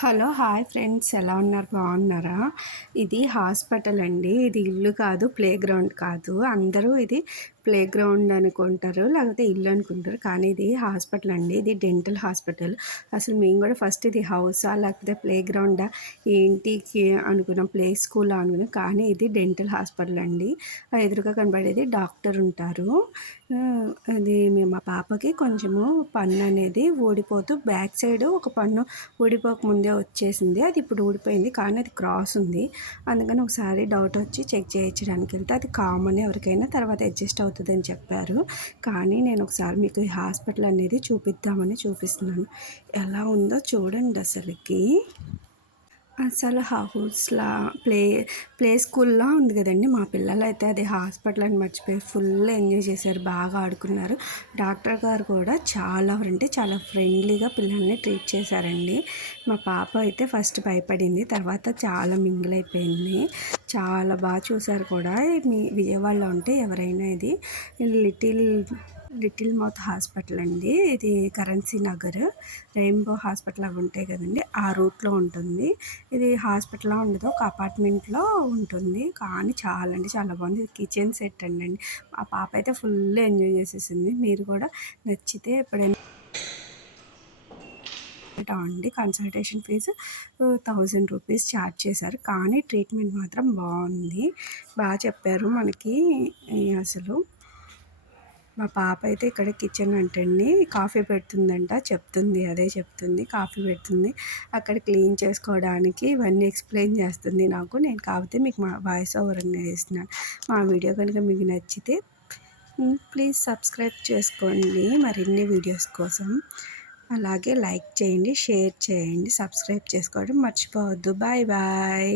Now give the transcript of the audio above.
Hello! Hi friends, ఎలా ఉన్నారు? బాగున్నారా? ఇది హాస్పిటల్ అండి. ఇది ఇల్లు కాదు, ప్లే గ్రౌండ్ కాదు. అందరూ ఇది ప్లే గ్రౌండ్ అనుకుంటారు, లేకపోతే ఇల్లు అనుకుంటారు. కానీ ఇది హాస్పిటల్ అండి. ఇది డెంటల్ హాస్పిటల్. అసలు మేము కూడా ఫస్ట్ ఇది హౌసా లేకపోతే ప్లే గ్రౌండా ఏంటికి అనుకున్నాం, ప్లే స్కూలా అనుకున్నాం. కానీ ఇది డెంటల్ హాస్పిటల్ అండి. ఆ ఎదురుగా కనబడేది డాక్టర్ ఉంటారు. అది మా పాపకి కొంచెము పన్ను అనేది ఊడిపోతూ బ్యాక్ సైడ్ ఒక పన్ను ఊడిపోకముందే వచ్చేసింది. అది ఇప్పుడు ఊడిపోయింది, కానీ అది క్రాస్ ఉంది. అందుకని ఒకసారి డౌట్ వచ్చి చెక్ చేయించడానికి వెళ్తే అది కామన్, ఎవరికైనా తర్వాత అడ్జస్ట్ అవుతుందని చెప్పారు. కానీ నేను ఒకసారి మీకు ఈ హాస్పిటల్ అనేది చూపిద్దామని చూపిస్తున్నాను. ఎలా ఉందో చూడండి అసలుకి. అసలు హౌస్‌లా ప్లే ప్లే స్కూల్‌లా ఉంది కదండీ! మా పిల్లలైతే అది హాస్పిటల్ అని మర్చిపోయి ఫుల్ ఎంజాయ్ చేశారు. బాగా ఆడుకున్నారు. డాక్టర్ గారు కూడా చాలా అంటే చాలా ఫ్రెండ్లీగా పిల్లల్ని ట్రీట్ చేశారండి. మా పాప అయితే ఫస్ట్ భయపడింది. తర్వాత చాలా మింగిల్ అయిపోయింది. చాలా బాగా చూసారు కూడా. మీ విజయవాడలో ఉంటే ఎవరైనా ఇది లిటిల్ లిటిల్ మౌత్ హాస్పిటల్ అండి. ఇది కరెన్సీ నగర్, రెయిన్బో హాస్పిటల్ అవి ఉంటాయి కదండీ! ఆ రూట్‌లో ఉంటుంది. ఇది హాస్పిటల్‌లా ఉండదు, ఒక అపార్ట్మెంట్‌లో ఉంటుంది. కానీ చాలా అంటే చాలా బాగుంది. ఇది కిచెన్ సెట్ అండి. మా పాప అయితే ఫుల్ ఎంజాయ్ చేసేసింది. మీరు కూడా నచ్చితే ఎప్పుడైనా అండి. కన్సల్టేషన్ ఫీజు ₹1000 ఛార్జ్ చేశారు. కానీ ట్రీట్మెంట్ మాత్రం బాగుంది. బాగా చెప్పారు మనకి. అసలు మా పాప అయితే ఇక్కడ కిచెన్ అంటండి కాఫీ పెడుతుందంట, చెప్తుంది, అదే చెప్తుంది. కాఫీ పెడుతుంది అక్కడ క్లీన్ చేసుకోవడానికి, ఇవన్నీ ఎక్స్ప్లెయిన్ చేస్తుంది నాకు. నేను కాకపోతే మీకు మా వాయిస్ ఓవర్గా వేస్తున్నాను. మా వీడియో కనుక మీకు నచ్చితే ప్లీజ్ సబ్స్క్రైబ్ చేసుకోండి మరిన్ని వీడియోస్ కోసం. అలాగే లైక్ చేయండి, షేర్ చేయండి, సబ్స్క్రైబ్ చేసుకోవడం మర్చిపోవద్దు. Bye bye.